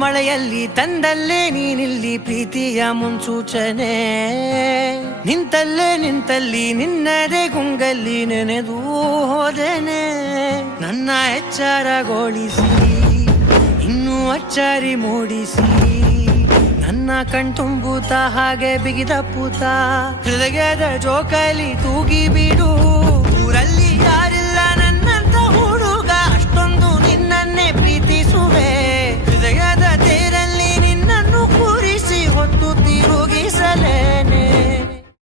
ಮಳೆಯಲ್ಲಿ ತಂದಲ್ಲೇ ನೀನಿಲ್ಲಿ ಪ್ರೀತಿಯ ಮುನ್ಸೂಚನೆ, ನಿಂತಲ್ಲಿ ನಿನ್ನದೇ ಗುಂಗಲ್ಲಿ ನೆನೆದು ಹೋದೆನೆ. ನನ್ನ ಎಚ್ಚರಗೊಳಿಸಿ ಇನ್ನೂ ಅಚ್ಚರಿ ಮೂಡಿಸಿ, ನನ್ನ ಕಣ್ತುಂಬುತ್ತ ಹಾಗೆ ಬಿಗಿದ ಪೂತ ಹೃದಯದ ಜೋಕಾಲಿ ತೂಗಿ ಬಿಡು. ಊರಲ್ಲಿ